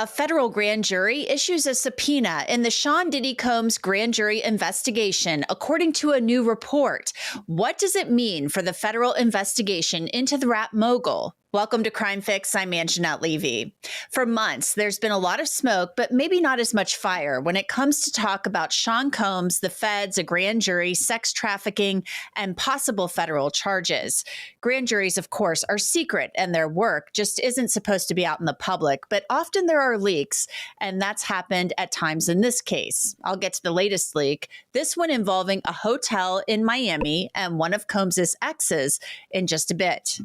A federal grand jury issues a subpoena in the Sean Diddy Combs grand jury investigation, according to a new report. What does it mean for the federal investigation into the rap mogul? Welcome to Crime Fix. I'm Anjanette Levy. For months, there's been a lot of smoke, but maybe not as much fire when it comes to talk about Sean Combs, the feds, a grand jury, sex trafficking, and possible federal charges. Grand juries, of course, are secret, and their work just isn't supposed to be out in the public, but often there are leaks, and that's happened at times in this case. I'll get to the latest leak, this one involving a hotel in Miami and one of Combs's exes, in just a bit.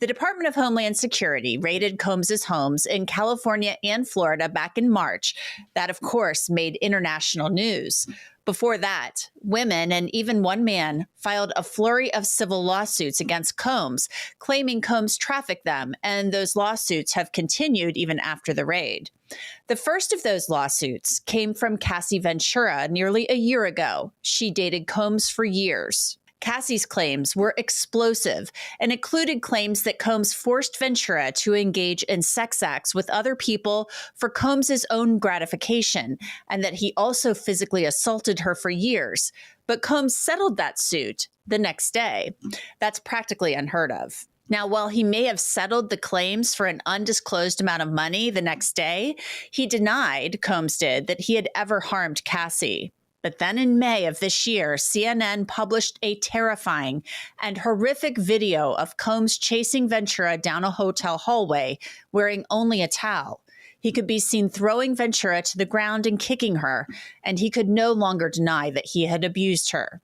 The Department of Homeland Security raided Combs's homes in California and Florida back in March. That, of course, made international news. Before that, women and even one man filed a flurry of civil lawsuits against Combs, claiming Combs trafficked them, and those lawsuits have continued even after the raid. The first of those lawsuits came from Cassie Ventura nearly a year ago. She dated Combs for years. Cassie's claims were explosive and included claims that Combs forced Ventura to engage in sex acts with other people for Combs's own gratification, and that he also physically assaulted her for years. But Combs settled that suit the next day. That's practically unheard of. Now, while he may have settled the claims for an undisclosed amount of money the next day, he denied, Combs did, that he had ever harmed Cassie. But then in May of this year, CNN published a terrifying and horrific video of Combs chasing Ventura down a hotel hallway wearing only a towel. He could be seen throwing Ventura to the ground and kicking her, and he could no longer deny that he had abused her.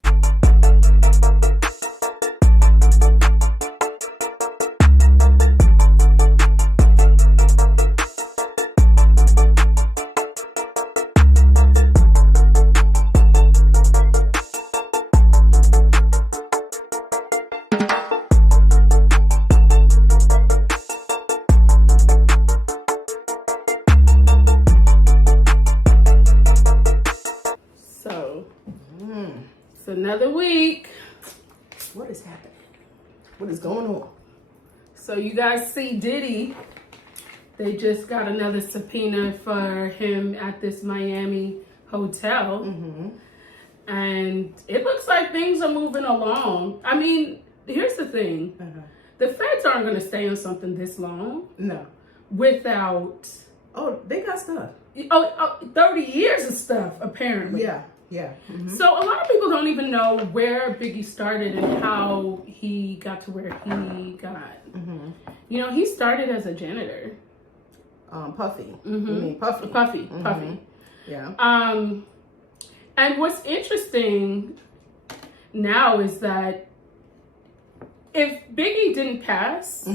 Another week. What is happening? What is going on? So you guys see Diddy. They just got another subpoena for him at this Miami hotel. And it looks like things are moving along. I mean, here's the thing. The feds aren't going to stay on something this long. No. Without... Oh, they got stuff. 30 years of stuff, apparently. Yeah. So a lot of people don't even know where Biggie started and how he got to where he got. You know, he started as a janitor. Puffy. You mean Puffy? Puffy. Yeah. And what's interesting now is that if Biggie didn't pass,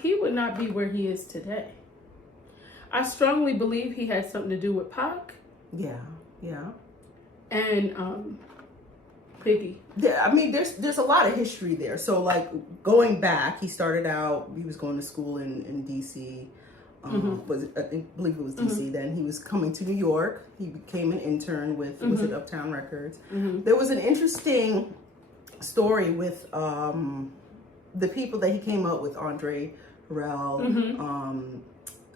he would not be where he is today. I strongly believe he had something to do with Pac. Yeah. And Biggie. Yeah, I mean, there's a lot of history there. So, like, going back, he started out, he was going to school in D.C. I believe it was D.C. Then he was coming to New York. He became an intern with, was it Uptown Records? There was an interesting story with the people that he came up with, Andre Harrell,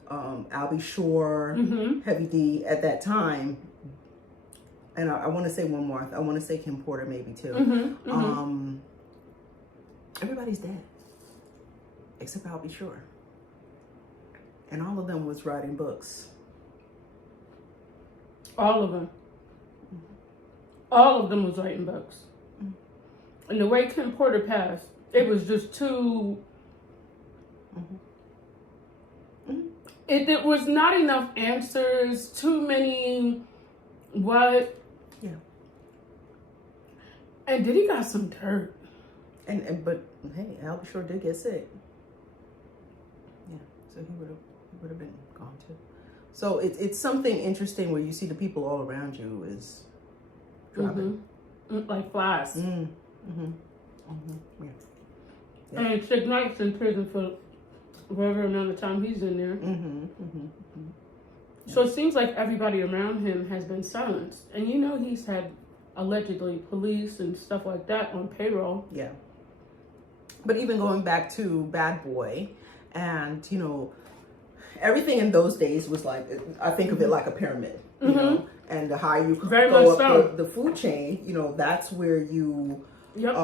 Albie Shore, Heavy D at that time. And I want to say one more. I want to say Kim Porter maybe too. Everybody's dead except Albie Shore. And all of them was writing books. All of them. All of them was writing books. And the way Kim Porter passed, it was just too... It was not enough answers, too many what? Yeah. And Diddy got some dirt. But hey, Albie Shore did get sick. Yeah, so he would have been gone too. So it's something interesting where you see the people all around you is dropping. Like flies. Yeah. And Suge Knight's in prison for whatever amount of time he's in there. So it seems like everybody around him has been silenced. And you know he's had allegedly police and stuff like that on payroll. Yeah. But even going back to Bad Boy and, you know, everything in those days was like, I think of it like a pyramid, you know, and the higher you Very go much up so. the food chain, you know, that's where you Yep.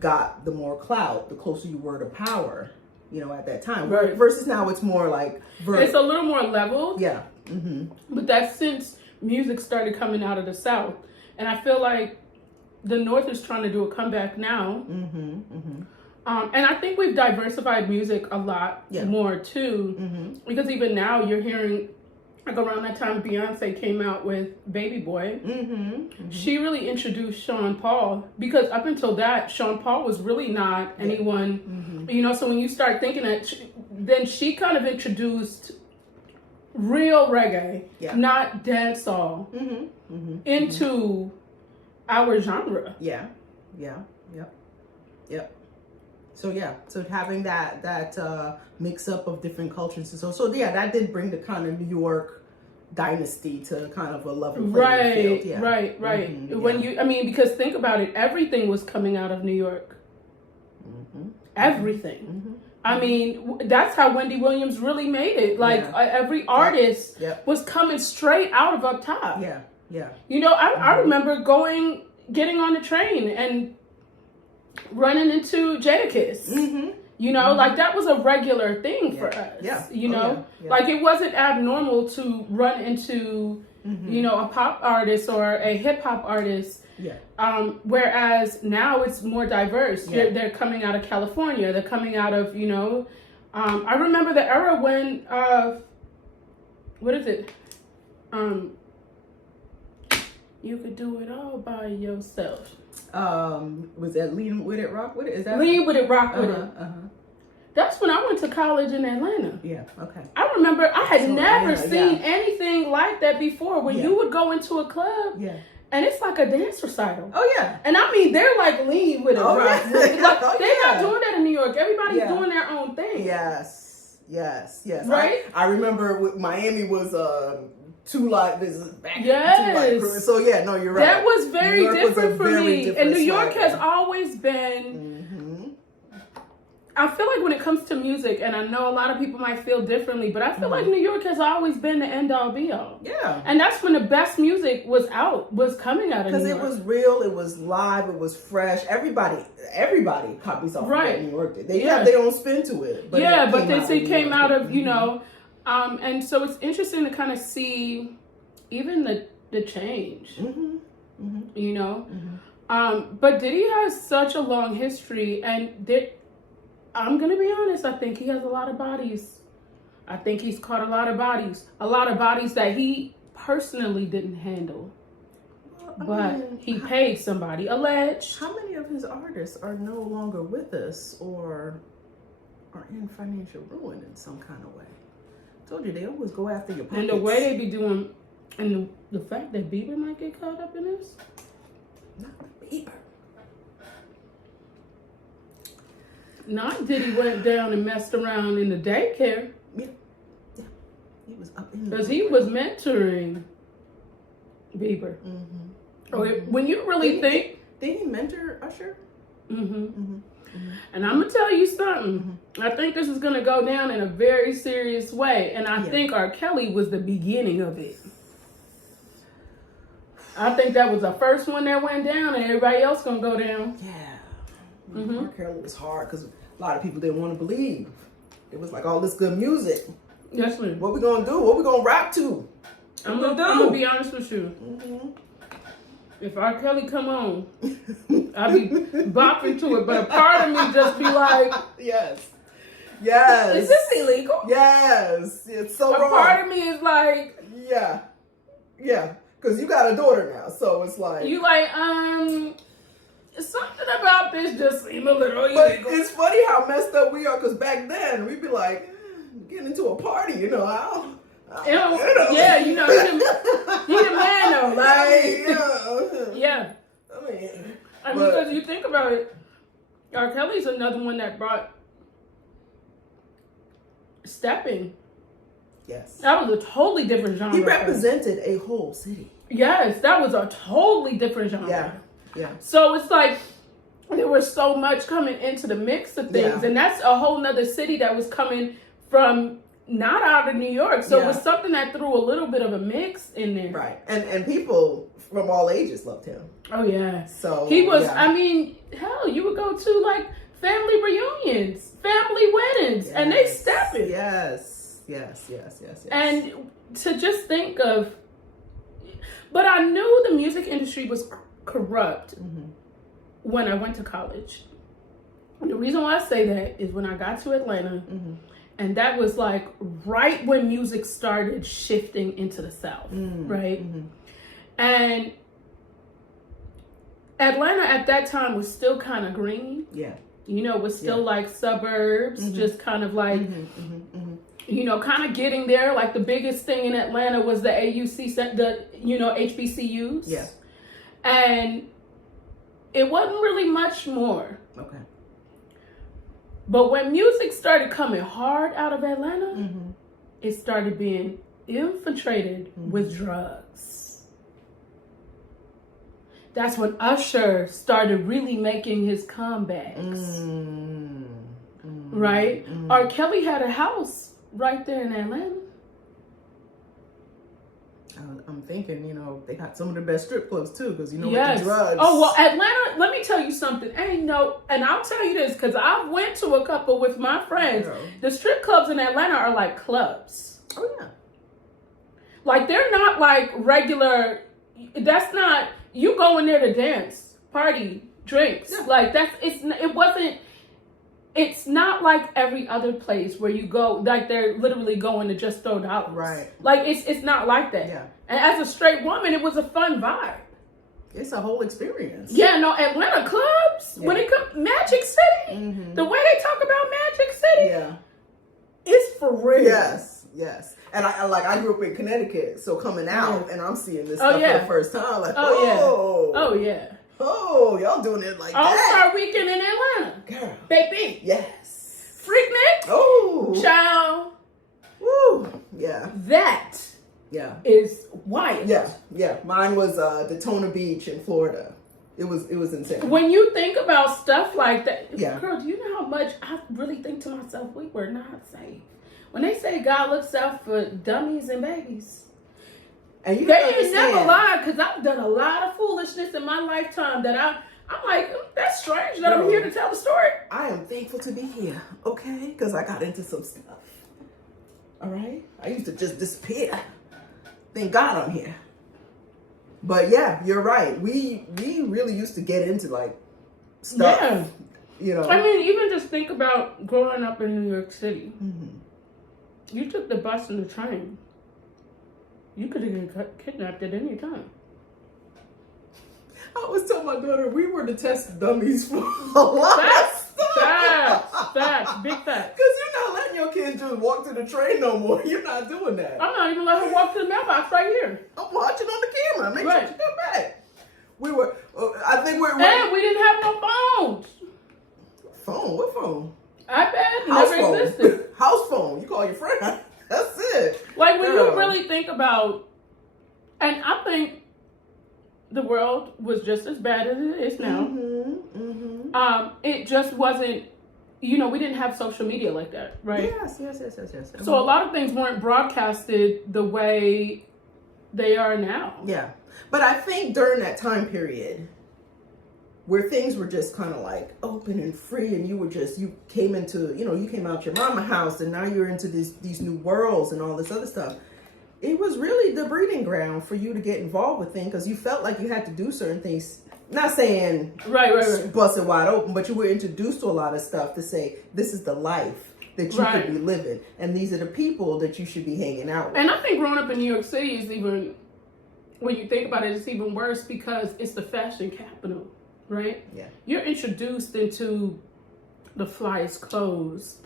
got the more clout, the closer you were to power, you know, at that time. Right. Versus now it's more like It's a little more leveled. Yeah. But that's since music started coming out of the South. And I feel like the North is trying to do a comeback now. And I think we've diversified music a lot more too. Because even now you're hearing, like around that time Beyonce came out with Baby Boy, she really introduced Sean Paul. Because up until that, Sean Paul was really not anyone, you know, so when you start thinking that, then she kind of introduced real reggae, not dancehall, into our genre. Yep. So so having that mix up of different cultures, so that did bring the kind of New York dynasty to kind of a level playing field. Right. When because think about it, everything was coming out of New York. Everything. I mean, that's how Wendy Williams really made it. Like every artist was coming straight out of up top. You know, I remember getting on the train and running into Jadakiss. You know, like that was a regular thing for us. You know, like it wasn't abnormal to run into, you know, a pop artist or a hip hop artist. Whereas now it's more diverse. They're coming out of California. They're coming out of, you know, I remember the era when, what is it? You could do it all by yourself. Was that Lean With It, Rock With It? Is that Lean With It, Rock With It? That's when I went to college in Atlanta. Okay. I remember I had never seen anything like that before. When you would go into a club, and it's like a dance recital. And I mean, they're like Lean With It, Rock With It. Like, they're not doing that in New York. Everybody's doing their own thing. Yes. Right? I remember Miami was two live business back. So you're right. That was very different for me. And New York has always been. I feel like when it comes to music, and I know a lot of people might feel differently, but I feel like New York has always been the end all be all. And that's when the best music was coming out of New York. Because it was real, it was live, it was fresh. Everybody copies off of what New York did. They have their own spin to it. But it came out of, you know, and so it's interesting to kind of see even the change, you know. But Diddy has such a long history, and I'm going to be honest, I think he has a lot of bodies. I think he's caught a lot of bodies that he personally didn't handle. But he paid somebody, alleged. How many of his artists are no longer with us or are in financial ruin in some kind of way? I told you, they always go after your pockets. And the way they be doing, and the fact that Bieber might get caught up in this? Not Bieber. Not Diddy went down and messed around in the daycare. He was up in because he was mentoring Bieber. When you really think, did he mentor Usher? And I'm gonna tell you something. I think this is gonna go down in a very serious way, and I think R. Kelly was the beginning of it. I think that was the first one that went down, and everybody else gonna go down. R. Kelly was hard because a lot of people didn't want to believe. It was like all this good music. Yes, ma'am. What we gonna do? What we gonna rap to? I'm gonna be honest with you. If R. Kelly come on, I'll be bopping to it, but a part of me just be like, yes, is this illegal? Yes, it's so wrong. A part of me is like, because you got a daughter now, so it's like you like, something about this just seemed a little illegal. But it's funny how messed up we are, because back then we'd be like, getting into a party, you know, yeah, you know, he the man though, like, I mean, because you think about it, R. Kelly's another one that brought stepping. Yes, that was a totally different genre. He represented a whole city. Yes, that was a totally different genre. Yeah. So it's like there was so much coming into the mix of things, and that's a whole nother city that was coming from not out of New York. So it was something that threw a little bit of a mix in there. Right. And people from all ages loved him. Oh, yeah. So he was, I mean, hell, you would go to like family reunions, family weddings, and they step it. Yes. And to just think of, but I knew the music industry was corrupt when I went to college. And the reason why I say that is when I got to Atlanta, and that was like right when music started shifting into the South, right? And Atlanta at that time was still kind of green. Yeah. You know, it was still like suburbs, just kind of like, you know, kind of getting there. Like the biggest thing in Atlanta was the AUC, the, you know, HBCUs. Yeah. And it wasn't really much more. Okay. But when music started coming hard out of Atlanta, it started being infiltrated with drugs. That's when Usher started really making his comebacks. Right? R. Kelly had a house right there in Atlanta. I'm thinking, you know, they got some of the best strip clubs too, because you know, with the drugs. Oh, well, Atlanta, let me tell you something. And I'll tell you this, because I went to a couple with my friends. Girl. The strip clubs in Atlanta are like clubs. Oh, yeah. Like, they're not like regular, that's not, you go in there to dance, party, drinks. Yeah. Like, it's not like every other place where you go, like they're literally going to just throw dollars. Right. Like, it's not like that. Yeah. And as a straight woman, it was a fun vibe. It's a whole experience. Yeah, no, Atlanta clubs, when it comes, Magic City, the way they talk about Magic City, it's for real. Yes. And I grew up in Connecticut, so coming out and I'm seeing this stuff for the first time, like, oh y'all doing it like that. All-Star Weekend in Atlanta. Girl. Baby. Yes. Freaknik. Oh. Child. Woo. Yeah. That is wild. Yeah. Mine was Daytona Beach in Florida. It was insane. When you think about stuff like that, girl, do you know how much I really think to myself, we were not safe. When they say God looks out for dummies and babies. And you they ain't never lied, because I've done a lot of foolishness in my lifetime that I'm like, that's strange that I'm here to tell the story. I am thankful to be here, okay? Because I got into some stuff. All right? I used to just disappear. Thank God I'm here. But yeah, you're right. We really used to get into like stuff. Yeah. You know. I mean, even just think about growing up in New York City. You took the bus and the train. You could have been kidnapped at any time. I was telling my daughter we were the test dummies for a lot of stuff. Facts, big facts. Because you're not letting your kids just walk to the train no more. You're not doing that. I'm not even letting her walk to the mailbox right here. I'm watching on the camera. Make sure you come back. We were, I think we're... And we didn't have no phones. Phone? What phone? iPad House never phone. existed. House phone. You call your friend. That's it. Like, when you really think about, and I think the world was just as bad as it is now. It just wasn't, you know, we didn't have social media like that, right? Yes. So a lot of things weren't broadcasted the way they are now. Yeah. But I think during that time period, where things were just kind of like open and free, and you came into, you came out your mama house, and now you're into these new worlds and all this other stuff. It was really the breeding ground for you to get involved with things, because you felt like you had to do certain things. Not saying bust it wide open, but you were introduced to a lot of stuff to say, this is the life that you could be living, and these are the people that you should be hanging out with. And I think growing up in New York City is even, when you think about it, it's even worse, because it's the fashion capital. Right? Yeah. You're introduced into the flyest clothes,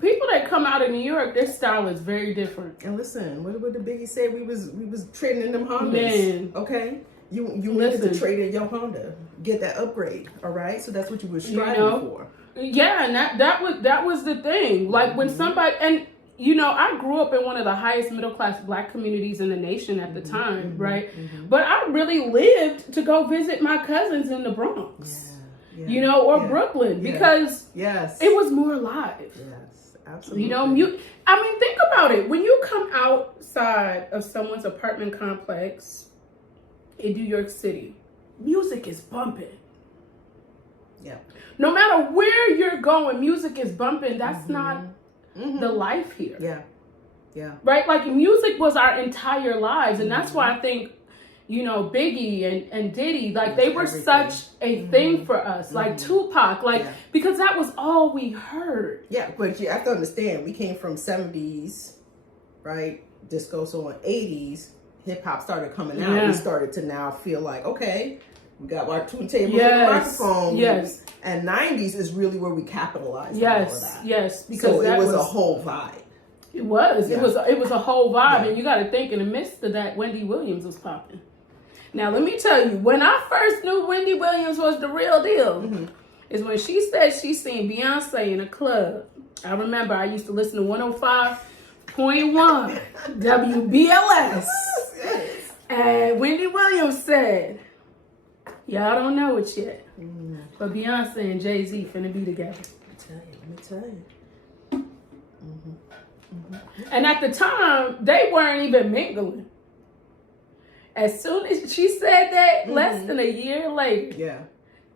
people that come out of New York, their style is very different. And listen, what did Biggie say? We was trading in them Hondas. Man. Okay? You needed to trade in your Honda. Get that upgrade, all right? So that's what you were striving for. Yeah, and that was the thing. Like when somebody, and I grew up in one of the highest middle class Black communities in the nation at the time, right? But I really lived to go visit my cousins in the Bronx, or Brooklyn, because it was more alive. Yes. Absolutely. You know, I mean, think about it. When you come outside of someone's apartment complex in New York City, music is bumping. Yeah. No matter where you're going, music is bumping. That's not the life here. Yeah. Yeah. Right? Like, music was our entire lives. And that's why I think, you know, Biggie and Diddy, like, they were such a thing for us. Like, Tupac, like, because that was all we heard. Yeah, but you have to understand, we came from 70s, right? Disco, so in 80s, hip-hop started coming out. We started to now feel like, okay, we got our two tables and a microphone. Yes. And 90s is really where we capitalized on all of that. Yes, because so it was a whole vibe. It was. Yeah. It was a whole vibe. And you got to think, in the midst of that, Wendy Williams was popping. Now, let me tell you, when I first knew Wendy Williams was the real deal, is when she said she seen Beyonce in a club. I remember I used to listen to 105.1 WBLS. And Wendy Williams said, y'all don't know it yet, but Beyonce and Jay-Z finna be together. Let me tell you. And at the time, they weren't even mingling. As soon as she said that, less than a year later,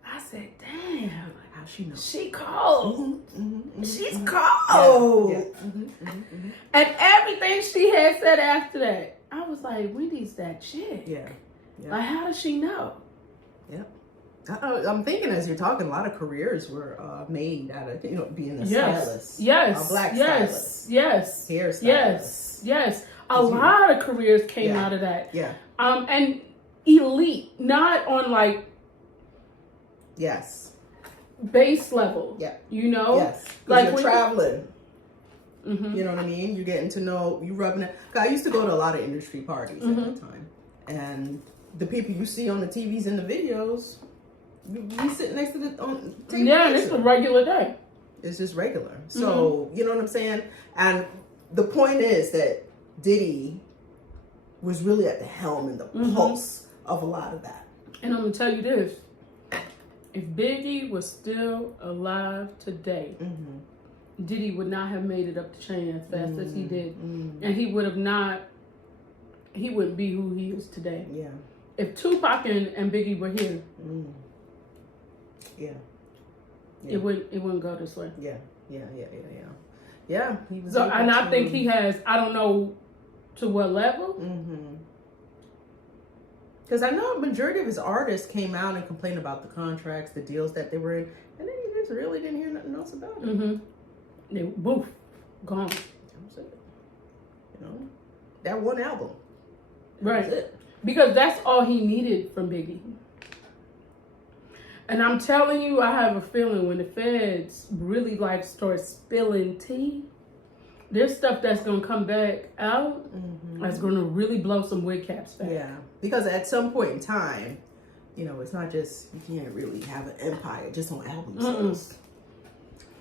I said, damn, how she knows? She cold. She's cold. And everything she had said after that, I was like, Wendy's that chick. Yeah. Like, how does she know? Yeah. I'm thinking as you're talking, a lot of careers were made out of, you know, being a stylist. Yes. A black stylist. Yes. Hairstylist. Yes. A lot of careers came out of that. Yeah. And elite, not on like base level. Yeah. You know? Yes. Like you're when traveling. You know what I mean? You're getting to know, you rubbing it. I used to go to a lot of industry parties at that time. And the people you see on the TVs and the videos, you sit next to the table. Yeah, and it's a regular day. It's just regular. So, you know what I'm saying? And the point is that Diddy was really at the helm and the pulse of a lot of that. And I'm going to tell you this. If Biggie was still alive today, Diddy would not have made it up the chain as fast as he did. And he would have not, he wouldn't be who he is today. Yeah. If Tupac and Biggie were here, it wouldn't go this way. Yeah, he was. So, and I think he has, I don't know to what level. Because I know a majority of his artists came out and complained about the contracts, the deals that they were in, and then you just really didn't hear nothing else about it. They boof, gone. That was it. You know, that one album. Right. That was it. Because that's all he needed from Biggie. And I'm telling you, I have a feeling when the feds really like start spilling tea, there's stuff that's going to come back out that's going to really blow some wig caps back. Yeah. Because at some point in time, you know, it's not just, you can't really have an empire just on album sales.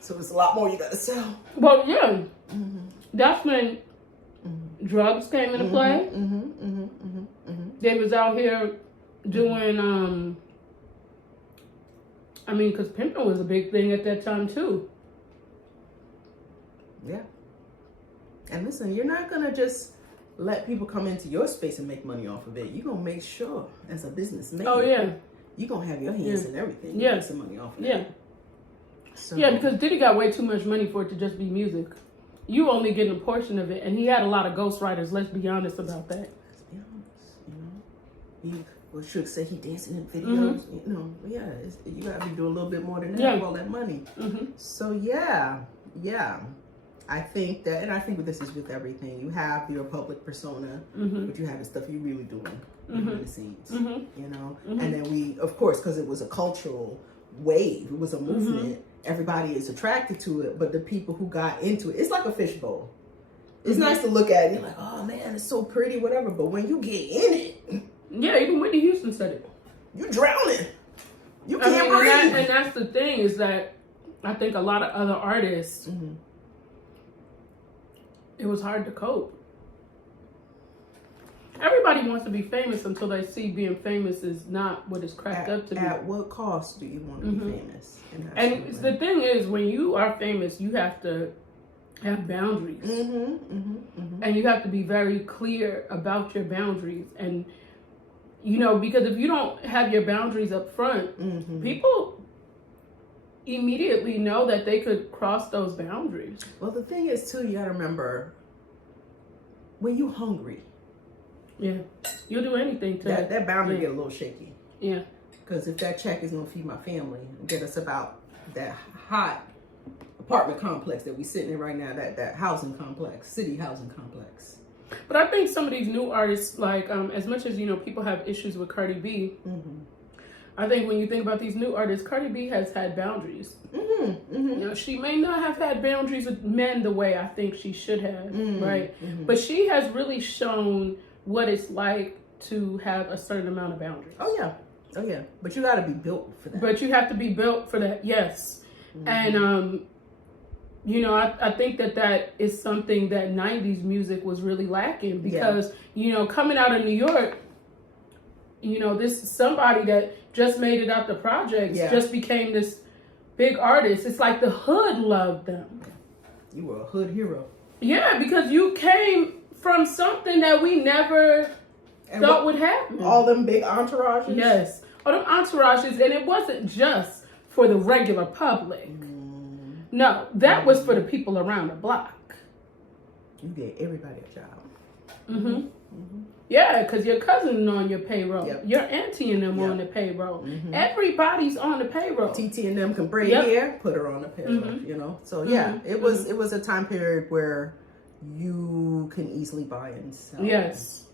So it's a lot more you got to sell. Well, yeah. That's when drugs came into play. They was out here doing, I mean, because pimping was a big thing at that time, too. Yeah. And listen, you're not going to just let people come into your space and make money off of it. You're going to make sure, as a businessman, you're going to have your hands in everything. You make some money off of it. So. Yeah, because Diddy got way too much money for it to just be music. You only getting a portion of it, and he had a lot of ghostwriters. Let's be honest about that. Let's be honest, Well, Suge said he dancing in videos. You know, you got to be doing a little bit more than that with all that money. So, yeah. I think that, and I think this is with everything. You have your public persona, but you have the stuff you really doing behind the scenes, you know? And then we, of course, because it was a cultural wave, it was a movement, everybody is attracted to it, but the people who got into it, it's like a fishbowl. It's nice to look at it, you're like, oh man, it's so pretty, whatever, but when you get in it, yeah, even Whitney Houston said it. You're drowning. You can't breathe. And that's the thing, is that I think a lot of other artists, it was hard to cope. Everybody wants to be famous until they see being famous is not what it's cracked up to be. At what cost do you want to be famous? And the thing is, when you are famous, you have to have boundaries. And you have to be very clear about your boundaries. And, you know, because if you don't have your boundaries up front, people immediately know that they could cross those boundaries. Well, the thing is, too, you got to remember, when you're hungry, you'll do anything to that boundary get a little shaky. Yeah. Because if that check is going to feed my family and get us about that hot apartment complex that we sitting in right now, that housing complex, city housing complex. But I think some of these new artists, like, as much as, you know, people have issues with Cardi B, I think when you think about these new artists, Cardi B has had boundaries. You know, she may not have had boundaries with men the way I think she should have, right? But she has really shown what it's like to have a certain amount of boundaries. Oh yeah. But you got to be built for that. But you have to be built for that, yes. And, you know, I think that is something that 90s music was really lacking because, you know, coming out of New York, you know, this somebody that just made it out the projects just became this big artist. It's like the hood loved them. You were a hood hero. Yeah, because you came from something that we never thought would happen. All them big entourages? Yes. All them entourages. And it wasn't just for the regular public. No, that was for the people around the block. You gave everybody a job. Yeah, because your cousin on your payroll. Yep. Your auntie and them on the payroll. Everybody's on the payroll. TT and them can braid hair, put her on the payroll, you know? So yeah, it was a time period where you can easily buy and sell. Yes.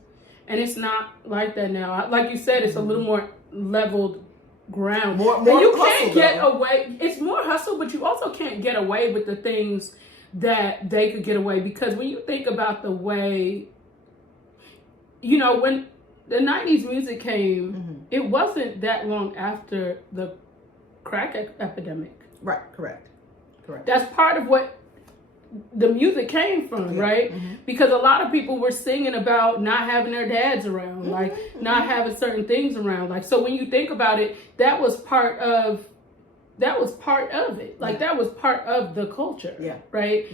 And it's not like that now. Like you said, it's a little more leveled ground. More you hustle, can't get away. It's more hustle, but you also can't get away with the things that they could get away. Because when you think about the way, you know, when the 90s music came, it wasn't that long after the crack epidemic. Right, correct. That's part of what the music came from, right? Because a lot of people were singing about not having their dads around, like not having certain things around. Like, so when you think about it, that was part of it. Like that was part of the culture. Yeah. Right.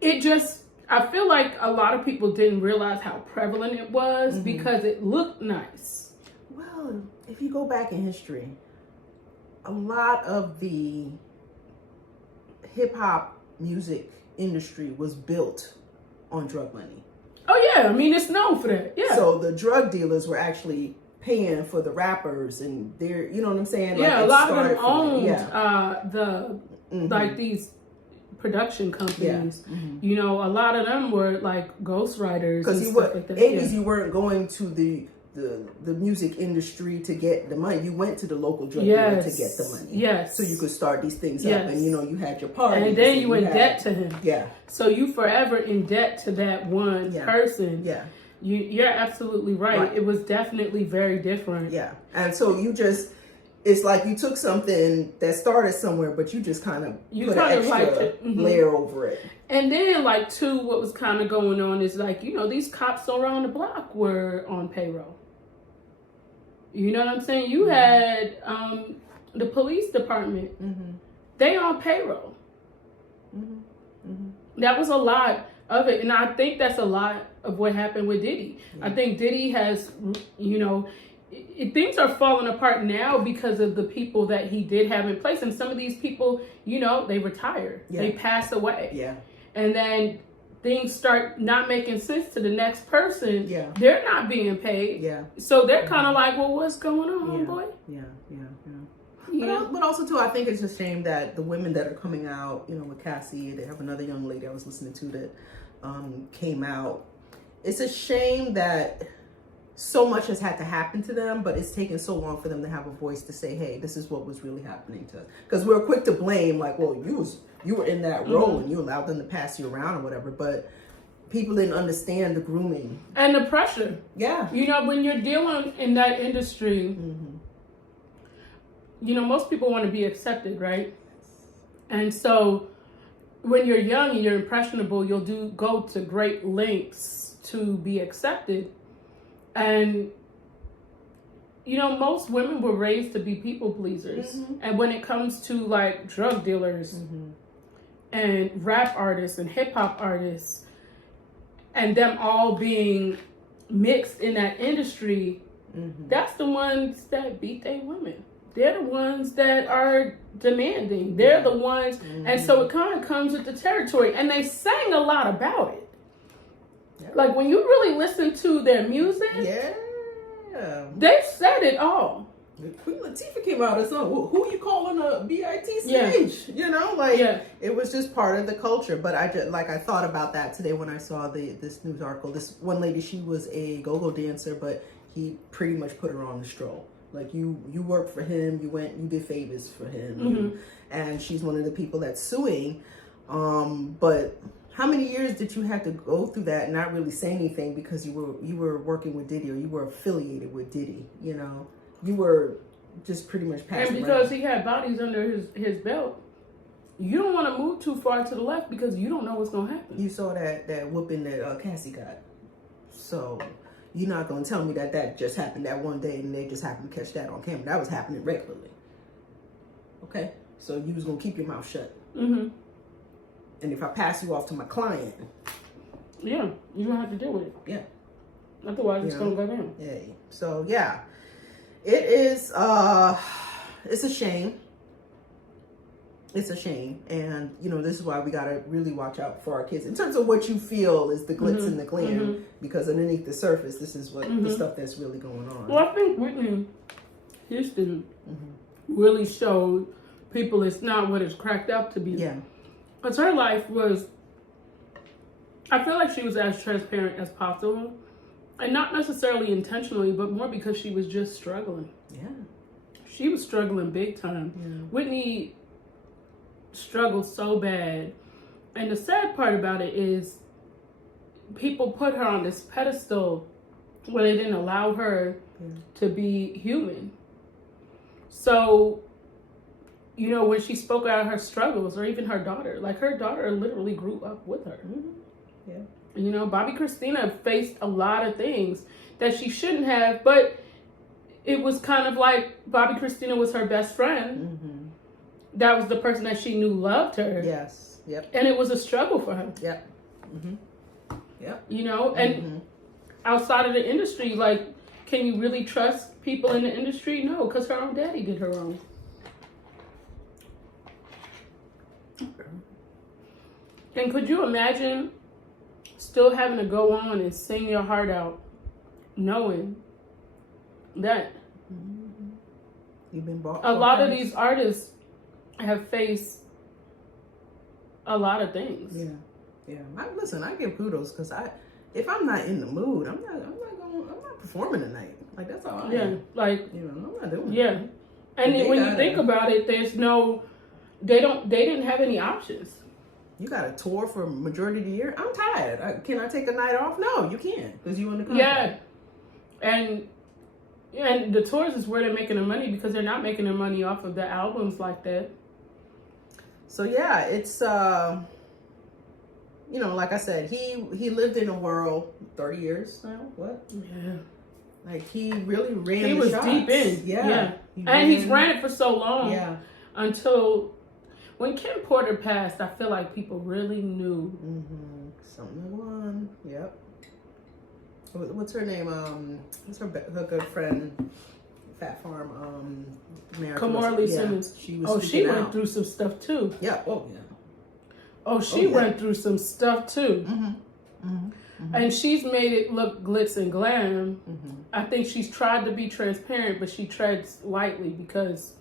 It just, I feel like a lot of people didn't realize how prevalent it was because it looked nice. Well, if you go back in history, a lot of the hip-hop music industry was built on drug money. Oh yeah, I mean, it's known for that. Yeah. So the drug dealers were actually paying for the rappers, and they're, you know what I'm saying? Yeah, like, a lot of them owned like these production companies. You know, a lot of them were like ghostwriters. Because like 80s, you weren't going to the music industry to get the money. You went to the local drug dealer to get the money. Yes. So you could start these things up, and you know, you had your parties. And then you in debt to him. Yeah. So you forever in debt to that one person. Yeah. You're absolutely right. It was definitely very different. Yeah. And so you just, it's like you took something that started somewhere, but you just kind of put an extra layer over it. And then, like, too, what was kind of going on is, like, you know, these cops around the block were on payroll. You know what I'm saying? You had the police department. They on payroll. That was a lot of it. And I think that's a lot of what happened with Diddy. I think Diddy has, you know, things are falling apart now because of the people that he did have in place. And some of these people, you know, they retire. They pass away. Yeah. And then things start not making sense to the next person. Yeah. They're not being paid. Yeah. So they're kind of like, well, what's going on, boy? Yeah. But also, too, I think it's a shame that the women that are coming out, you know, with Cassie, they have another young lady I was listening to that came out. It's a shame that so much has had to happen to them, but it's taken so long for them to have a voice to say, hey, this is what was really happening to us. Because we're quick to blame, like, well, you were in that role and you allowed them to pass you around or whatever, but people didn't understand the grooming. And the pressure. Yeah. You know, when you're dealing in that industry, you know, most people want to be accepted, right? And so when you're young and you're impressionable, you'll go to great lengths to be accepted. And, you know, most women were raised to be people pleasers. And when it comes to, like, drug dealers, and rap artists and hip hop artists, and them all being mixed in that industry, that's the ones that beat their women. They're the ones that are demanding. They're the ones, and so it kind of comes with the territory. And they sang a lot about it. Yeah. Like when you really listen to their music, they said it all. Queen Latifah came out as something. Who you calling a BIT stage? You know, like it was just part of the culture. But I just I thought about that today when I saw this news article. This one lady, she was a go-go dancer, but he pretty much put her on the stroll. Like you worked for him, you did favors for him, and she's one of the people that's suing. But how many years did you have to go through that and not really say anything because you were working with Diddy, or you were affiliated with Diddy? You know, you were just pretty much passing. And because he had bodies under his belt, you don't want to move too far to the left because you don't know what's gonna happen. You saw that whooping that Cassie got, so. You're not going to tell me that just happened that one day and they just happened to catch that on camera. That was happening regularly. Okay? So you was going to keep your mouth shut. And if I pass you off to my client... Yeah, you're going to have to deal with it. Yeah. Otherwise, it's going to go down. Yeah. So, yeah. It is... it's a shame. It's a shame. And, you know, this is why we got to really watch out for our kids. In terms of what you feel is the glitz and the glam. Because underneath the surface, this is what the stuff that's really going on. Well, I think Whitney Houston really showed people it's not what it's cracked up to be. Yeah. Because her life was... I feel like she was as transparent as possible. And not necessarily intentionally, but more because she was just struggling. Yeah. She was struggling big time. Yeah. Whitney struggled so bad. And the sad part about it is people put her on this pedestal where they didn't allow her to be human. So, you know, when she spoke out her struggles, or even her daughter, like her daughter literally grew up with her. Yeah. You know, Bobby Christina faced a lot of things that she shouldn't have, but it was kind of like Bobby Christina was her best friend. That was the person that she knew loved her. Yes. Yep. And it was a struggle for her. Yep. Yep. You know, and outside of the industry, like, can you really trust people in the industry? No, because her own daddy did her wrong. And could you imagine still having to go on and sing your heart out, knowing that you've been bought? A lot of these artists have faced a lot of things. Yeah. Listen, I give kudos because if I'm not in the mood, I'm not performing tonight. Like that's all I am. Like I'm not doing it. Yeah. And when you think about it, they didn't have any options. You got a tour for majority of the year. I'm tired. Can I take a night off? No, you can't because you in the contract. Yeah. And the tours is where they're making their money because they're not making their money off of the albums like that. So yeah, it's you know, like I said, he lived in a world 30 years now. What? Yeah. Like he really ran. He was shots. Deep in. Yeah. And he's ran it for so long. Yeah. Until when Kim Porter passed, I feel like people really knew. Something won. Yep. What's her name? What's her good friend? Fat Farm. Kamora Lee Simmons. She went through some stuff too. Yeah. Oh yeah. Oh, she went through some stuff too. And she's made it look glitz and glam. I think she's tried to be transparent, but she treads lightly because,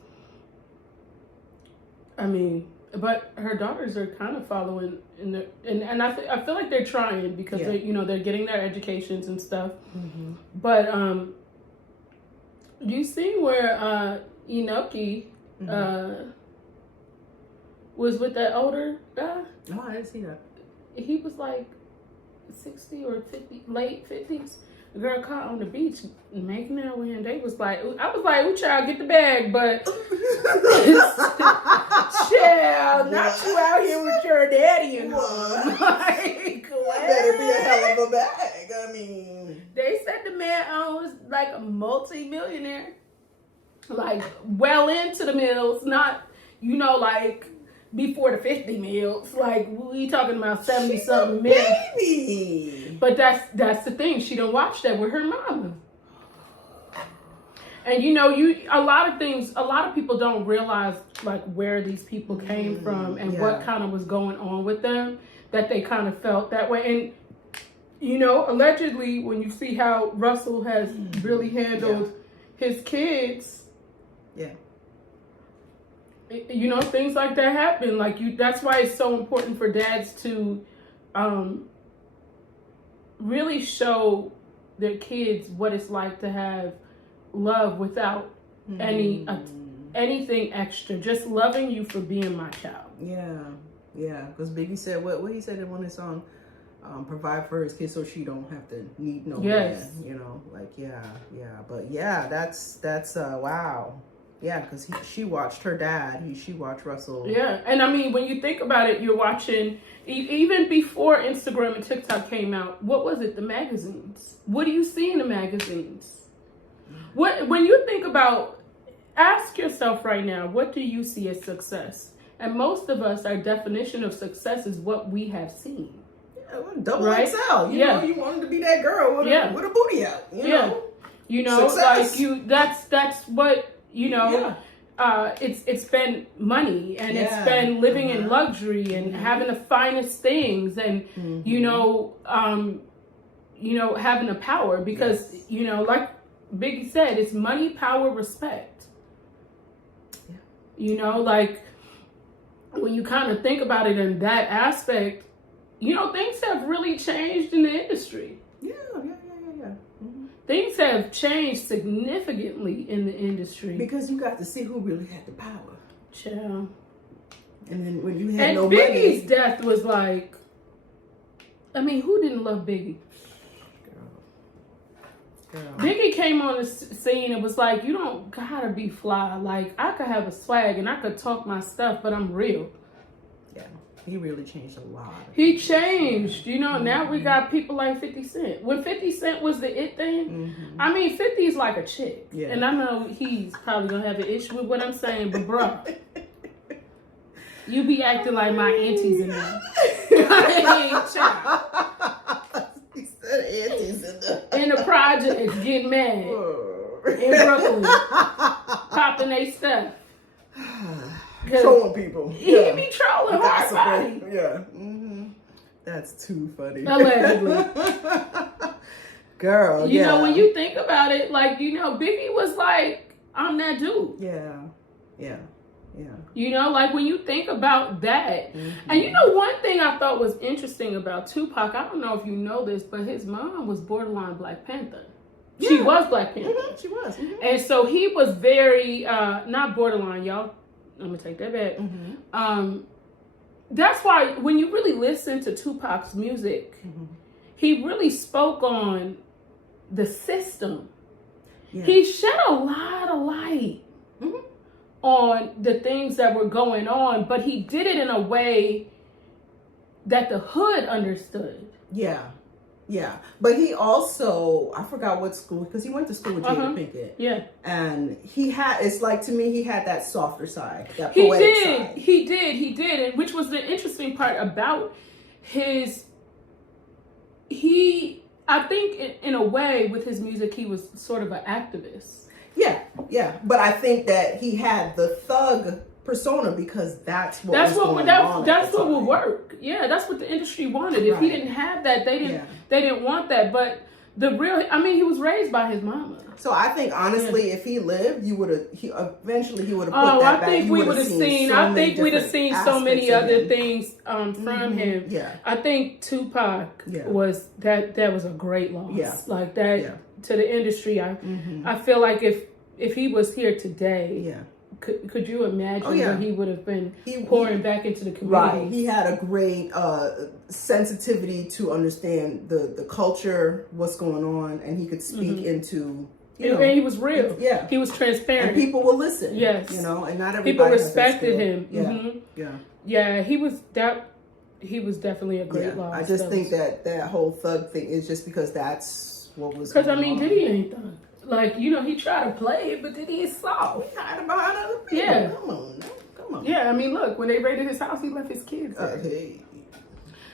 I mean, but her daughters are kind of following and I feel like they're trying because they, you know, they're getting their educations and stuff. But you seen where Inoki was with that older guy? No, I didn't see that. He was like 60 or 50, late 50s. The girl caught on the beach making out with him. They was like, I was like, ooh, child, get the bag, but child, not you out here with your daddy and like, better be a hell of a bag. I mean, they said the man was like a multi-millionaire, like well into the mills, not, you know, like before the 50 mils. Like, we talking about 70 something mil. Baby. But that's the thing. She done watched that with her mama. And a lot of people don't realize like where these people came from and what kind of was going on with them, that they kind of felt that way. And allegedly, when you see how Russell has really handled his kids, things like that happen. Like that's why it's so important for dads to really show their kids what it's like to have love without anything extra. Just loving you for being my child. Yeah. Because Biggie said what he said in one of his songs. Provide for his kids so she don't have to need no man. But that's wow. Yeah, because she watched her dad. She watched Russell. Yeah, and I mean, when you think about it, you're watching, even before Instagram and TikTok came out, what was it? The magazines. What do you see in the magazines? When you think about, ask yourself right now, what do you see as success? And most of us, our definition of success is what we have seen. Double XL. You know, you wanted to be that girl with a booty out. You know, success. Like that's what. It's been money, and it's been living in luxury and having the finest things, and having the power, because like Biggie said, it's money, power, respect. Like when you kind of think about it in that aspect, things have really changed in the industry. Things have changed significantly in the industry. Because you got to see who really had the power. Child. And then when you had no Biggie's money. death was like, I mean, who didn't love Biggie? Girl. Biggie came on the scene and was like, you don't gotta be fly. Like, I could have a swag and I could talk my stuff, but I'm real. Yeah. He really changed a lot. He changed. Now we got people like 50 Cent. When 50 Cent was the it thing, I mean, 50's like a chick. Yeah. And I know he's probably going to have an issue with what I'm saying, but bro, you be acting like my aunties in there. He said aunties in there. In the projects, getting mad. In Brooklyn. Popping they stuff. Trolling people. He be trolling hard body. Yeah. That's too funny. Allegedly. Girl, when you think about it, like, Biggie was like, I'm that dude. Yeah. Like when you think about that. And one thing I thought was interesting about Tupac, I don't know if you know this, but his mom was borderline Black Panther. Yeah. She was Black Panther. She was. And so he was very, not borderline, y'all. I'm gonna take that back. That's why when you really listen to Tupac's music, he really spoke on the system. He shed a lot of light on the things that were going on, but he did it in a way that the hood understood. Yeah, but he also, I forgot what school, because he went to school with Jada Pinkett. Yeah. And it's like, to me, he had that softer side, that poetic side. He did. And which was the interesting part about I think in a way with his music, he was sort of an activist. Yeah. But I think that he had the thug persona because that's what would work. Yeah, that's what the industry wanted. If he didn't have that, they didn't want that. But he was raised by his mama. So I think honestly, if he lived, he would have eventually put that back. I think we'd have seen so many other things from him. Yeah. I think Tupac was was a great loss. Yeah. Like that to the industry. I feel like if he was here today, could you imagine what he would have been pouring back into the community? Right. He had a great sensitivity to understand the culture, what's going on, and he could speak into. And he was real. Yeah. He was transparent. And people will listen. Yes. And not everybody people respected him. Yeah. Yeah. He was definitely a great loss. I just think that whole thug thing is just because that's what was. Because Diddy ain't thug. Like, he tried to play it, but Diddy is soft. He hide behind other people. Yeah. Come on. Yeah, I mean, look, when they raided his house, he left his kids there. Hey.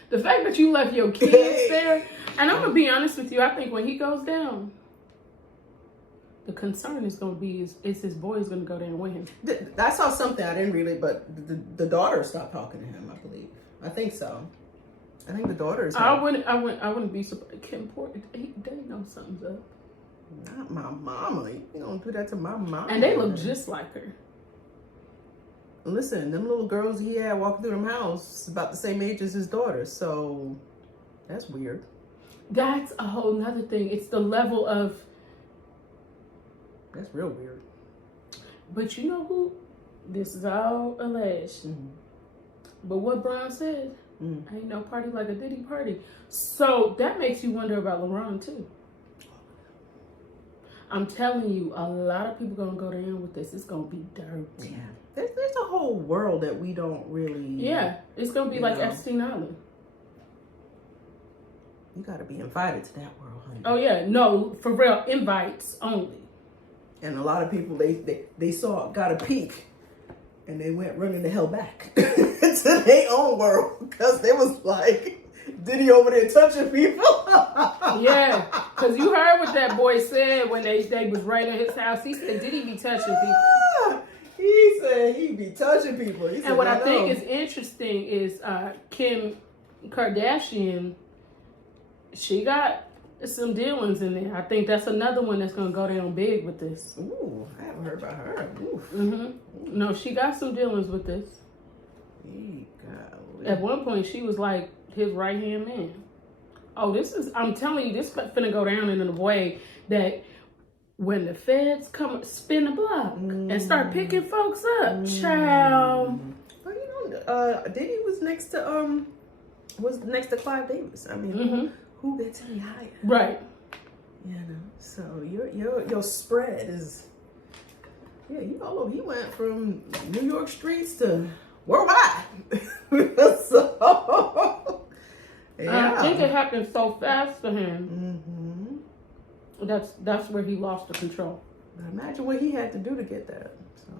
The fact that you left your kids there, and I'm gonna be honest with you, I think when he goes down, the concern is gonna be is his boy is gonna go down with him. I saw something I didn't read it, but the daughter stopped talking to him. I believe. I think so. I think the daughter is. I wouldn't be surprised. Kim Porter, they know something's up. Not my mama. You don't do that to my mama. And they look just like her. Listen, them little girls he had walking through them house about the same age as his daughter. So that's weird. That's a whole nother thing. It's the level of. That's real weird. But you know who? This is all alleged. Mm-hmm. But what Brown said, ain't no party like a Diddy party. So that makes you wonder about LeBron too. I'm telling you, a lot of people gonna go down with this. It's gonna be dirty. Yeah. There's a whole world that we don't really. Yeah, it's gonna be like Epstein Island. You gotta be invited to that world, honey. Oh yeah, no, for real, invites only. And a lot of people they got a peek, and they went running the hell back to their own world because they was like, Diddy over there touching people. Yeah, because you heard what that boy said when they was right in his house. He said, Diddy be touching people. He said he be touching people. He said, and what I think is interesting is Kim Kardashian, she got some dealings in there. I think that's another one that's going to go down big with this. Ooh, I haven't heard about her. No, she got some dealings with this. At one point, she was like his right-hand man. Oh, I'm telling you, this finna go down in a way that when the feds come spin the block and start picking folks up, child. Well, you know, Diddy was next to Clive Davis. I mean, who gets any higher? Right. You know, so your spread is, you know, he went from New York streets to worldwide. So, yeah. I think it happened so fast for him. That's where he lost the control. Imagine what he had to do to get that. So,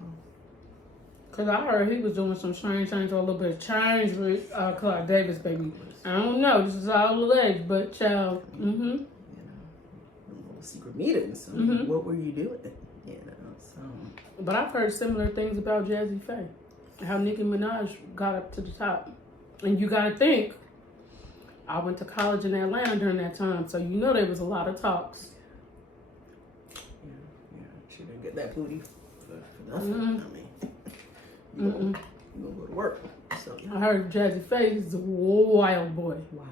because I heard he was doing some strange things, or a little bit of change with Clive Davis, baby. I don't know. This is all alleged, but child. You know, little secret meetings. I mean, what were you doing? You know, so. But I've heard similar things about Jazzy Faye. How Nicki Minaj got up to the top. And you got to think, I went to college in Atlanta during that time, so you know there was a lot of talks. Yeah. She didn't get that booty for nothing. I mean, you gonna go to work. So, I heard Jazzy Faye is a wild boy. Wow.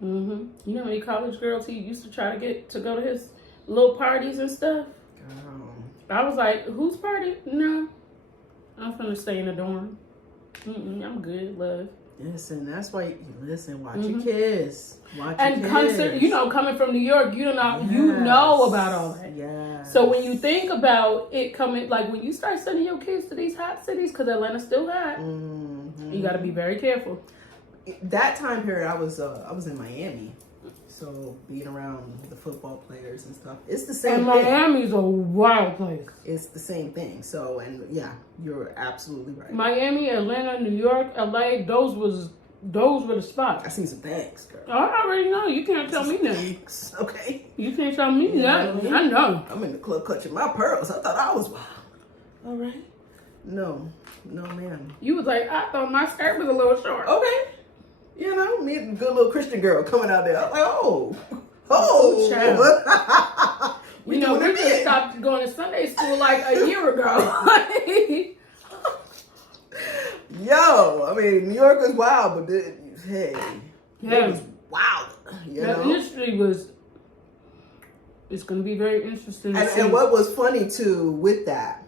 You know how many college girls he used to try to get to go to his little parties and stuff? I was like, whose party? No. I'm finna stay in the dorm. I'm good, love. Listen, that's why watch your kids. Watch and your consider, kids. you know, coming from New York, you know about all that. Yeah. So when you think about it coming, like when you start sending your kids to these hot cities, because Atlanta's still hot, you got to be very careful. That time period, I was in Miami, so being around the football players and stuff, it's the same thing. And Miami's a wild place. It's the same thing. So, and yeah, you're absolutely right. Miami, Atlanta, New York, LA, those were the spots. I seen some things, girl. I already know. You can't tell me nothing. Okay. You can't tell me nothing. I know. I'm in the club clutching my pearls. I thought I was wild. All right. No, ma'am. You was like, I thought my skirt was a little short. Okay. You know, me and a good little Christian girl coming out there. I'm like, child. We just stopped going to Sunday school like a year ago. Yo, I mean, New York was wild, but it was wild. The industry it's going to be very interesting to see. And what was funny too with that,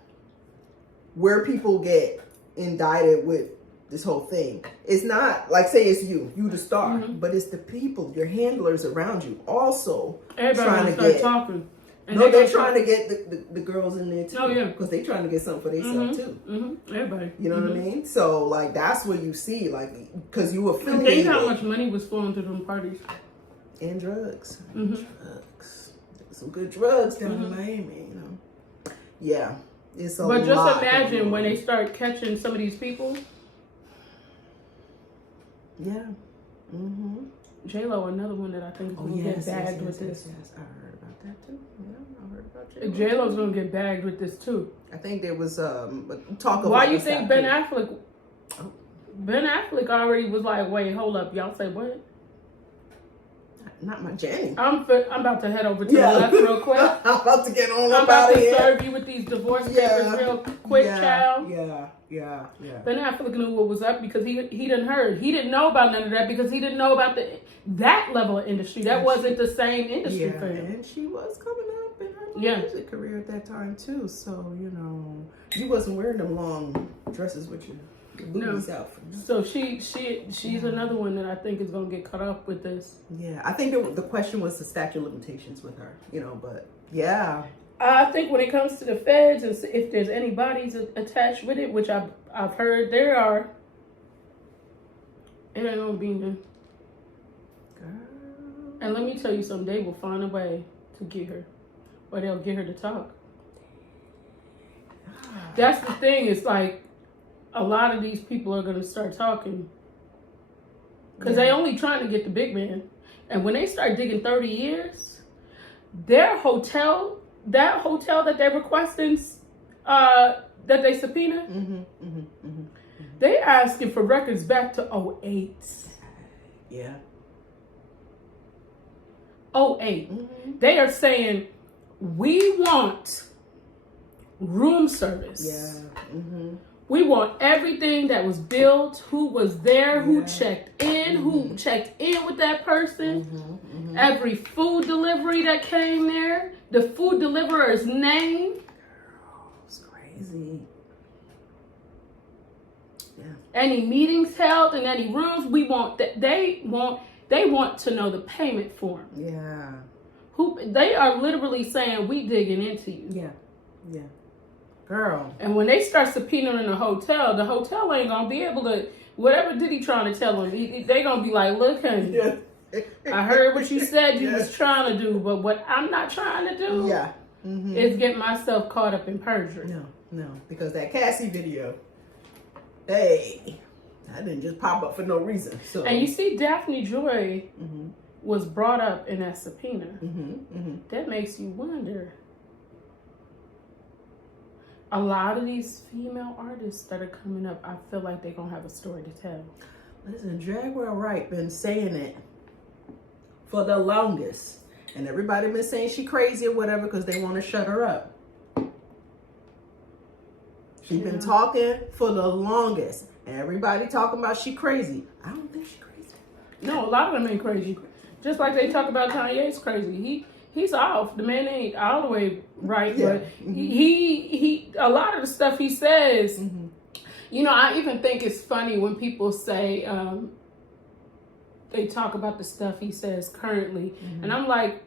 where people get indicted with this whole thing, it's not like, say it's you the star, but it's the people, your handlers around you also everybody trying to get talking. And they're trying to get the girls in there too. Oh yeah, because they trying to get something for themselves too. Everybody, you know what I mean? So like that's what you see, like because you affiliated. Think how much money was flowing through them parties and drugs. Drugs, some good drugs down in Miami. You know, It's a But just lot imagine when they start catching some of these people. Yeah. Mm-hmm. J-Lo, another one that I think is going to get bagged with this. Yes, I heard about that too. Yeah, I heard about J-Lo. J-Lo's going to get bagged with this too. I think there was talk of. Why like you a think Ben Affleck? Ben Affleck already was like, wait, hold up, y'all say what? Not my Jenny. I'm about to head over to the left real quick. I'm about to get on I'm up about out of to here. serve you with these divorce papers real quick, child. Yeah. Ben Affleck knew what was up because he didn't heard. He didn't know about none of that because he didn't know about that level of industry. That wasn't the same industry for him. And she was coming up in her music career at that time too. So, you wasn't wearing them long dresses with your boobies out. So she's another one that I think is going to get caught up with this. Yeah, I think the question was the statute of limitations with her, but yeah. I think when it comes to the feds, and if there's any bodies attached with it, which I've heard there are, it ain't gonna be none. And let me tell you something, they will find a way to get her, or they'll get her to talk. That's the thing. It's like a lot of these people are gonna start talking because they only trying to get the big man, and when they start digging 30 years, their hotel. That hotel that they're requesting, that they subpoena, they asking for records back to 2008. Yeah. 2008. They are saying, we want room service. Yeah. We want everything that was built, who was there, who checked in, who checked in with that person, every food delivery that came there, the food deliverer's name. Girl, it's crazy. Yeah. Any meetings held in any rooms, we want that. They want to know the payment form. Yeah. They are literally saying, we digging into you. Yeah. Girl. And when they start subpoenaing the hotel ain't gonna be able to, whatever Diddy trying to tell them, they gonna be like, look, honey, I heard what you said you was trying to do, but what I'm not trying to do is get myself caught up in perjury. No, because that Cassie video, hey, that didn't just pop up for no reason. So. And you see, Daphne Joy was brought up in that subpoena. That makes you wonder. A lot of these female artists that are coming up, I feel like they're going to have a story to tell. Listen, Dragwell Wright been saying it for the longest. And everybody been saying she crazy or whatever because they want to shut her up. She's been talking for the longest. Everybody talking about she crazy. I don't think she crazy. No, a lot of them ain't crazy. Just like they talk about Kanye's crazy. He's off. The man ain't all the way right, but he a lot of the stuff he says, I even think it's funny when people say they talk about the stuff he says currently, and I'm like,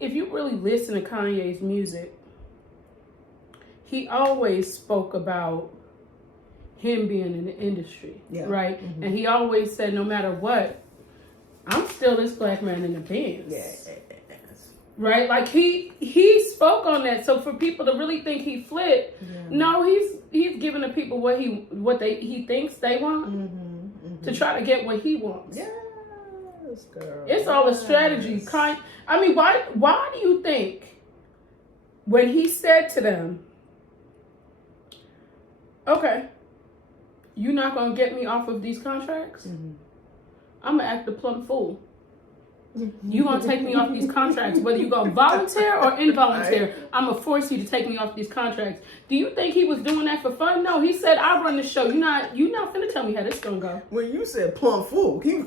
if you really listen to Kanye's music, he always spoke about him being in the industry, right? And he always said, no matter what, I'm still this black man in the Benz. Right, like he spoke on that. So for people to really think he flipped, no, he's giving the people what he thinks they want to try to get what he wants. Yes, girl. It's all a strategy. Why do you think when he said to them, "Okay, you're not gonna get me off of these contracts. I'm gonna act the plumb fool." You gonna take me off these contracts, whether you gonna volunteer or involunteer. I'm gonna force you to take me off these contracts. Do you think he was doing that for fun? No, he said, "I run the show. You're not finna tell me how this gonna go." When you said plumb fool, he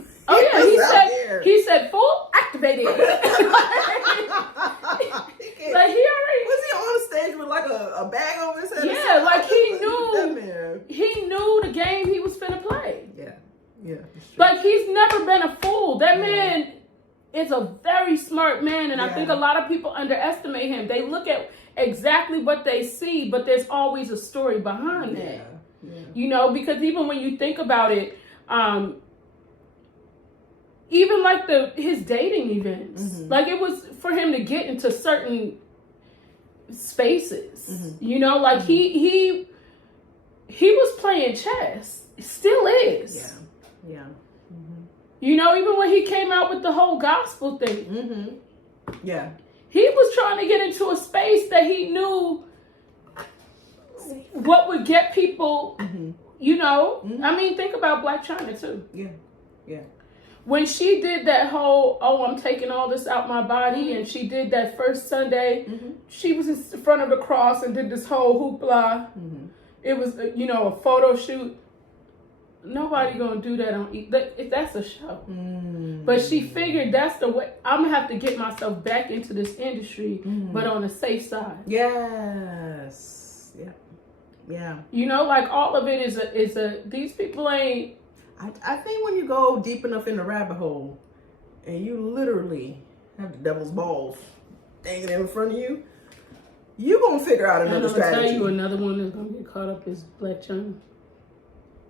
said fool activated. Like he already was he on stage with like a bag over his head? Yeah, like he knew the game he was finna play. Yeah. Like he's never been a fool. That man is a very smart man, and I think a lot of people underestimate him. They look at exactly what they see, but there's always a story behind that. Because even when you think about it, even like his dating events, like it was for him to get into certain spaces. You know, like he was playing chess. Still is. Yeah. You know, even when he came out with the whole gospel thing. Yeah. He was trying to get into a space that he knew what would get people, you know. I mean, think about Black China too. Yeah. When she did that whole, I'm taking all this out my body, and she did that first Sunday, she was in front of the cross and did this whole hoopla. It was, you know, a photo shoot. Nobody gonna do that if that's a show. But she figured that's the way I'm gonna have to get myself back into this industry, but on the safe side. Yes. Yeah. You know, like all of it is a these people ain't. I think when you go deep enough in the rabbit hole, and you literally have the devil's balls hanging in front of you, you're gonna figure out another strategy. I'll tell you another one that's gonna get caught up is Black China.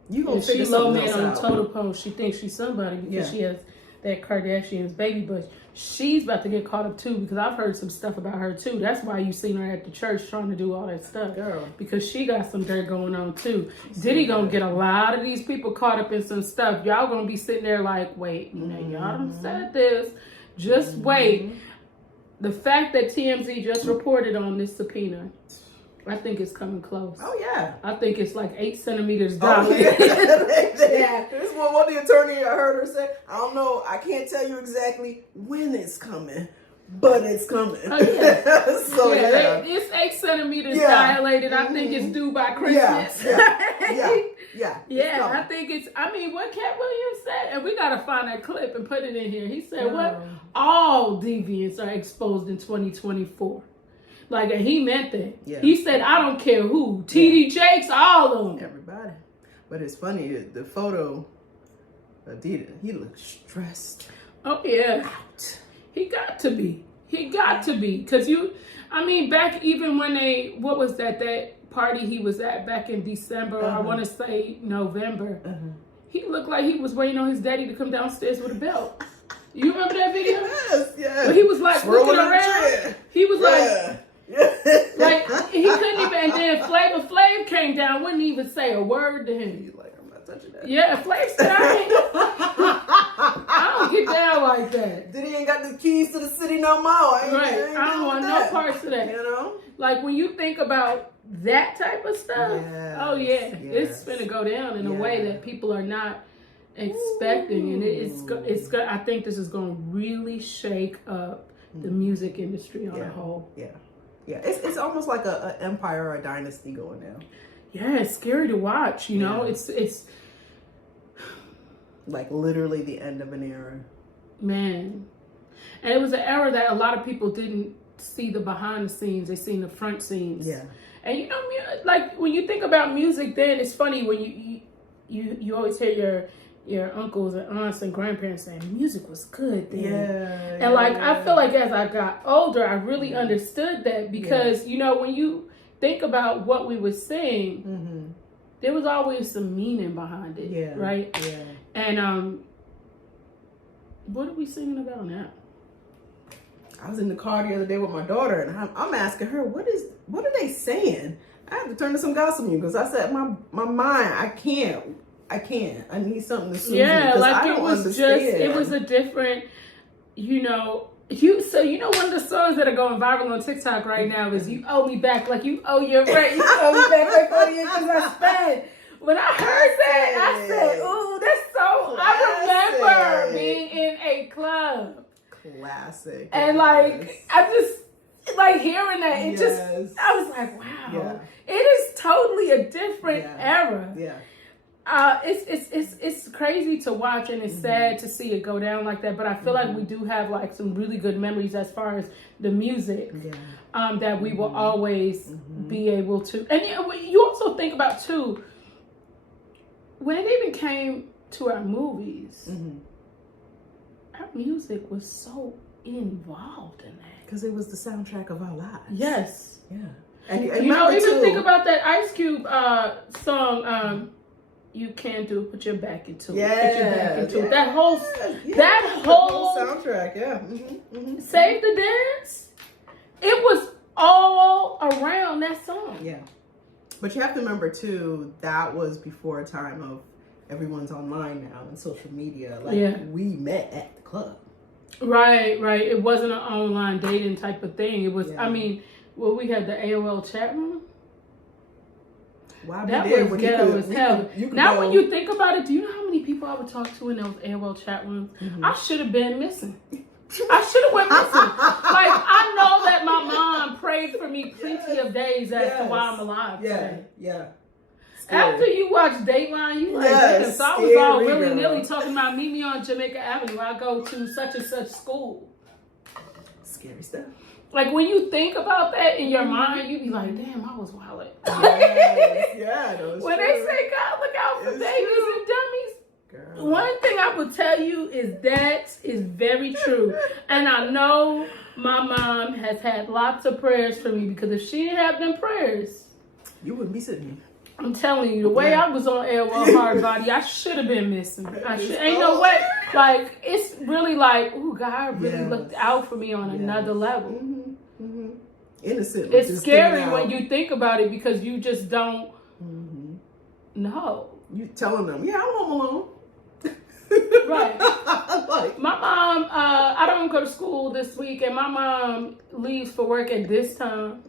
You gonna figure something else out. She low man on the totem pole. She thinks she's somebody because she has that Kardashian's baby, but she's about to get caught up too because I've heard some stuff about her too. That's why you seen her at the church trying to do all that stuff, girl. Because she got some dirt going on too. Diddy gonna get a lot of these people caught up in some stuff. Y'all gonna be sitting there like, wait, you know, y'all done said this. Just wait. The fact that TMZ just reported on this subpoena, I think it's coming close. Oh yeah. I think it's like 8 centimeters down. Yeah. This is what the attorney I heard her say. I don't know. I can't tell you exactly when it's coming, but it's coming. Oh, yeah. So it's 8 centimeters dilated. I think it's due by Christmas. Yeah. I think it's. I mean, what Cat Williams said, and we gotta find that clip and put it in here. He said, "What all deviants are exposed in 2024." Like, and he meant that. Yeah. He said, I don't care who. TD Jakes, all of them. Everybody. But it's funny, the photo of Diddy, he looks stressed. Oh, yeah. Out. He got to be. Because back even when what was that party he was at back in December, I want to say November, he looked like he was waiting on his daddy to come downstairs with a belt. You remember that video? Yes. But he was like looking around. He was like... like he couldn't even, and then Flavor Flav came down, wouldn't even say a word to him. He's like, I'm not touching that. Yeah, Flav said, I don't get down like that. Diddy ain't got the keys to the city no more. I don't want no parts of that. You know? Like when you think about that type of stuff, it's finna go down in a way that people are not expecting, and it's. I think this is going to really shake up the music industry on a whole. Yeah, it's almost like an empire or a dynasty going down. Yeah, it's scary to watch. You know, it's like literally the end of an era. Man, and it was an era that a lot of people didn't see the behind the scenes; they seen the front scenes. Yeah, and you know, like when you think about music, then it's funny when you always hear your uncles and aunts and grandparents saying music was good then. And like I feel like as I got older, I really understood that because you know when you think about what we would sing, there was always some meaning behind it, right? Yeah. And what are we singing about now? I was in the car the other day with my daughter, and I'm asking her, what are they saying? I have to turn to some gospel music because I said my mind, I can't. I need something to soothe me because I don't understand. It was a different, you know. So one of the songs that are going viral on TikTok right now is "You Owe Me Back," like you owe your rent. You owe me back like 40 years because I spent. When I heard that, I said, "Ooh, that's so." Classic. I remember being in a club. Classic. And like I just like hearing that. It just I was like, wow, it is totally a different era. Yeah. It's crazy to watch, and it's sad to see it go down like that. But I feel like we do have like some really good memories as far as the music, that we will always be able to. And you also think about too when it even came to our movies, our music was so involved in that because it was the soundtrack of our lives. Yes, yeah. And you know, even think about that Ice Cube song. You can do it. Put your back into it. Put your back into it. That whole soundtrack. Yeah. Save the Dance. It was all around that song. Yeah. But you have to remember too, that was before a time of everyone's online now and social media. Like we met at the club. Right. It wasn't an online dating type of thing. It was, I mean, we had the AOL chat room. Wow, that was ghetto as hell. Now, when you think about it, do you know how many people I would talk to in those AOL chat rooms? Mm-hmm. I should have been missing. I should have went missing. Like, I know that my mom prayed for me plenty of days as to why I'm alive today. Yeah. Scary. After you watch Dateline, you like, damn, so I was all willy-nilly talking about meet me on Jamaica Avenue. I go to such and such school. Scary stuff. Like, when you think about that in your mind, you be like, damn, I was wild. Yeah, when they say, God, look out for babies and dummies. Girl. One thing I will tell you is that is very true. And I know my mom has had lots of prayers for me, because if she didn't have them prayers, you wouldn't be sitting here. I'm telling you, the way I was on AOL Hard Body, I should have been missing. Ain't no way. Like, it's really like, ooh, God really looked out for me on another level. Mm-hmm. Innocent. It's scary when you think about it, because you just don't know. You telling them, I'm home alone. Right. Like, my mom, I don't go to school this week, and my mom leaves for work at this time.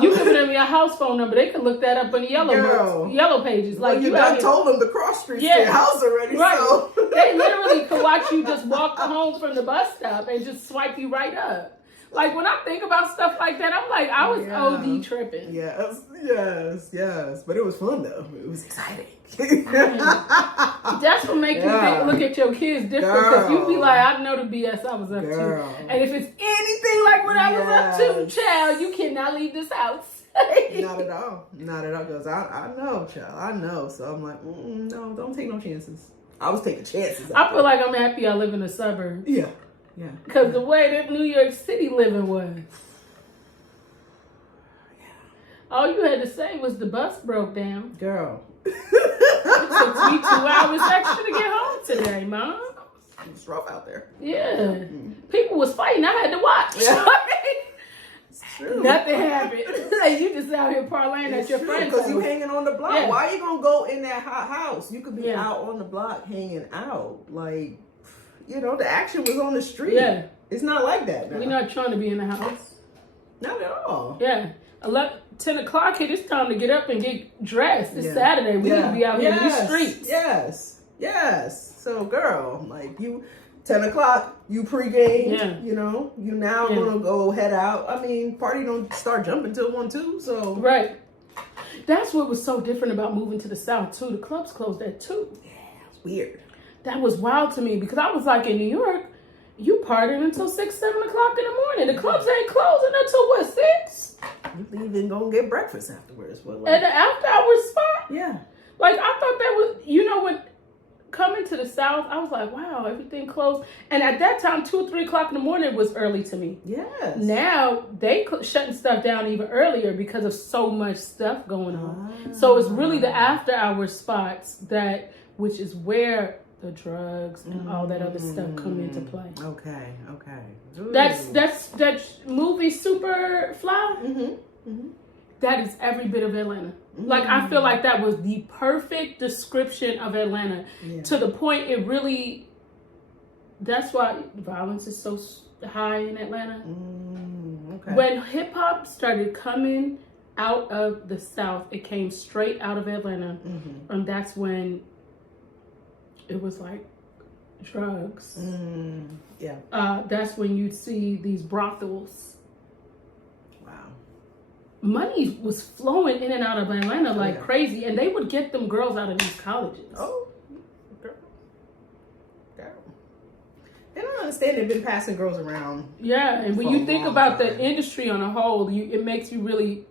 You giving them your house phone number? They can look that up in the yellow pages. Like, well, you done told them the cross street to your house already. Right. So. They literally could watch you just walk home from the bus stop and just swipe you right up. Like, when I think about stuff like that, I'm like, I was OD tripping. Yes. But it was fun though. It was exciting. That's what makes you look at your kids different, because you be like, I know the BS I was up to. And if it's anything like what I was up to, child, you cannot leave this house. Not at all. Because I know, child. I know. So I'm like, no, don't take no chances. I was taking chances. I feel like I'm happy I live in the suburbs. Yeah. Because the way that New York City living was. All you had to say was the bus broke down. Girl. It took me 2 hours extra to get home today, Mom. It's rough out there. Yeah. People was fighting. I had to watch. Yeah. It's true. Nothing happened. You just out here parlaying at your friends' because you hanging on the block. Yeah. Why are you going to go in that hot house? You could be out on the block hanging out. Like, the action was on the street. Yeah. It's not like that now. We're not trying to be in the house. Not at all. Yeah. 10 o'clock hit, it's time to get up and get dressed. It's Saturday. We need to be out here in these streets. Yes. So, girl, like, 10 o'clock, you pregame. Yeah. You now going to go head out. I mean, party don't start jumping till 1, 2, so. Right. That's what was so different about moving to the South, too. The clubs closed at 2. Yeah, it's weird. That was wild to me, because I was like, in New York, you partying until 6, 7 o'clock in the morning. The clubs ain't closing until what, 6? You leave and go and get breakfast afterwards. But At the after hours spot? Yeah. Like, I thought that was, when coming to the South, I was like, wow, everything closed. And at that time, 2 or 3 o'clock in the morning was early to me. Yes. Now, they shutting stuff down even earlier because of so much stuff going on. So it's really the after hours spots which is where the drugs and all that other stuff come into play. Okay. Ooh. That's movie Superfly. That is every bit of Atlanta. Like, I feel like that was the perfect description of Atlanta, to the point it really. That's why violence is so high in Atlanta. Okay. When hip hop started coming out of the South, it came straight out of Atlanta, and that's when it was like drugs. That's when you'd see these brothels. Wow. Money was flowing in and out of Atlanta like crazy, and they would get them girls out of these colleges. Oh, girl. They don't understand they've been passing girls around. Yeah, and when you think about the industry on a whole, it makes you really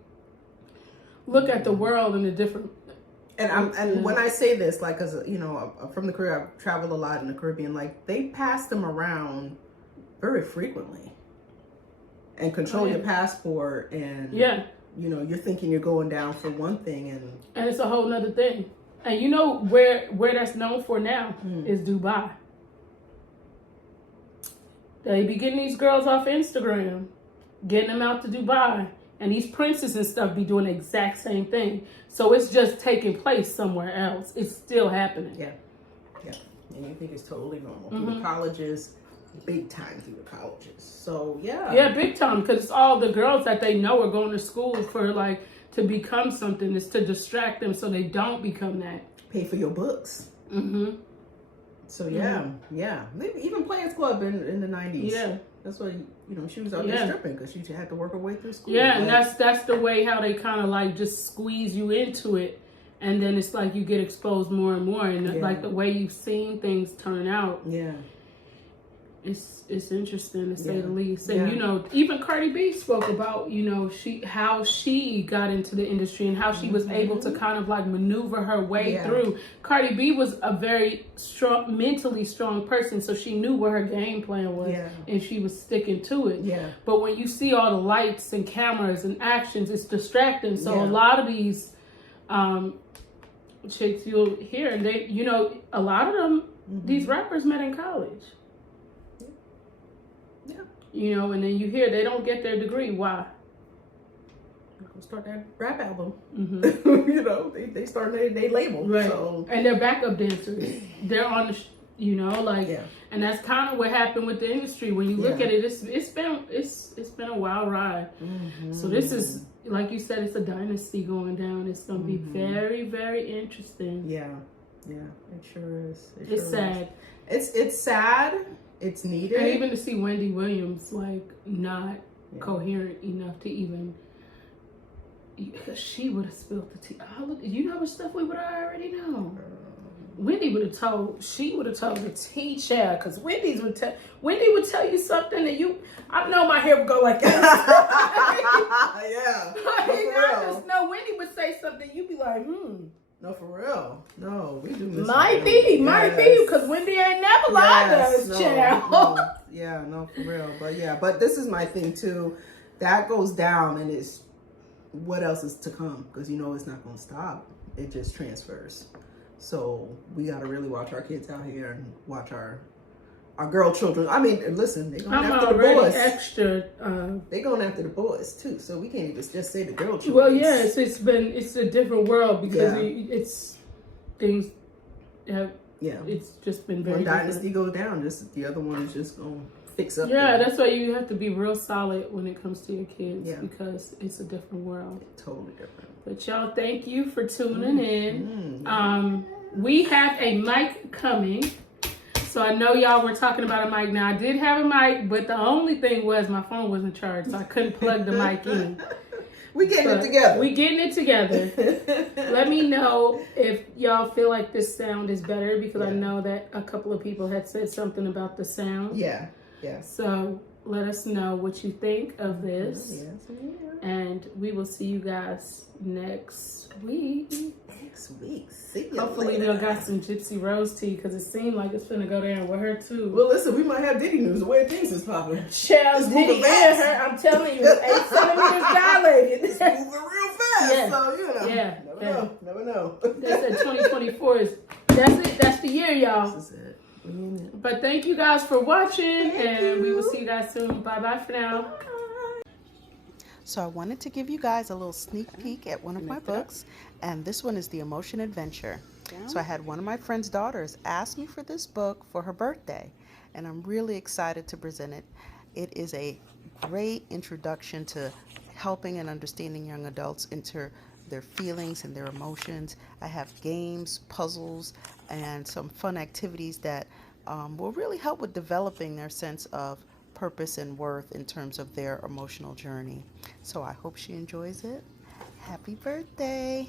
look at the world in a different. And when I say this, like, cause I'm from the Caribbean, I've traveled a lot in the Caribbean. Like, they pass them around very frequently, and control your passport, and you're thinking you're going down for one thing, and it's a whole nother thing. And where that's known for now is Dubai. They be getting these girls off Instagram getting them out to Dubai. And these princes and stuff be doing the exact same thing. So it's just taking place somewhere else. It's still happening. Yeah. Yeah. And you think it's totally normal. Through the colleges, big time through the colleges. So, yeah. Yeah, big time. Because it's all the girls that they know are going to school for, like, to become something. It's to distract them so they don't become that. Pay for your books. Mm-hmm. So, yeah. Yeah. Even Players Club in the 90s. Yeah. That's why, she was out there stripping because she had to work her way through school. Yeah, and that's the way how they kind of like just squeeze you into it. And then it's like you get exposed more and more. And like the way you've seen things turn out. Yeah. It's interesting to say the least. And, even Cardi B spoke about, how she got into the industry and how she was able to kind of like maneuver her way through. Cardi B was a very strong, mentally strong person, so she knew what her game plan was and she was sticking to it. Yeah. But when you see all the lights and cameras and actions, it's distracting. So a lot of these chicks you'll hear, and they, a lot of them, these rappers met in college. And then you hear they don't get their degree. Why? Start that rap album. Mm-hmm. They start their label. Right. So. And they're backup dancers. They're on the, and that's kind of what happened with the industry. When you look at it, it's been a wild ride. Mm-hmm. So this is, like you said, it's a dynasty going down. It's going to be very, very interesting. Yeah. Yeah, it sure is. It's sad. It's sad. It's needed. And even to see Wendy Williams, like, not coherent enough to even, because she would have spilled the tea. You know how much stuff we would have already known. Wendy would have told the tea, child, because Wendy would tell you something and I know my hair would go like that. Yeah. I just know Wendy would say something, you'd be like, No, for real. No, we do miss Might be, because Wendy ain't never lied to us, child. No. Yeah, no, for real. But this is my thing too. That goes down, and it's what else is to come? Because it's not going to stop. It just transfers. So we got to really watch our kids out here and watch our girl children. I mean, listen, they're going after the boys. Extra. They're going after the boys too. So we can't even just say the girl children. Well, yes, it's a different world because it's things have. Yeah, it's just been very. One dynasty goes down, just the other one is just going to fix up. Yeah, that's why you have to be real solid when it comes to your kids because it's a different world. Totally different. But y'all, thank you for tuning in. We have a mic coming. So I know y'all were talking about a mic. Now I did have a mic, but the only thing was my phone wasn't charged, so I couldn't plug the mic in. We getting it together. We getting it together. Let me know if y'all feel like this sound is better because I know that a couple of people had said something about the sound. Yeah. So let us know what you think of this. And we will see you guys next week. See you Hopefully later. they'll got some Gypsy Rose tea because it seemed like it's finna go down with her too. Well, listen, we might have Diddy news. The way things is popping. Child, Diddy and her, I'm telling you, 8 centimeters dilated. It's moving real fast. So, never know. They said 2024 is, that's it. That's the year, y'all. This is it. But thank you guys for watching, and we will see you guys soon. Bye-bye for now. So I wanted to give you guys a little sneak peek at one of my books, and this one is The Emotion Adventure. So I had one of my friend's daughters ask me for this book for her birthday, and I'm really excited to present it. It is a great introduction to helping and understanding young adults into their feelings and their emotions. I have games, puzzles, and some fun activities that will really help with developing their sense of purpose and worth in terms of their emotional journey. So I hope she enjoys it. Happy birthday.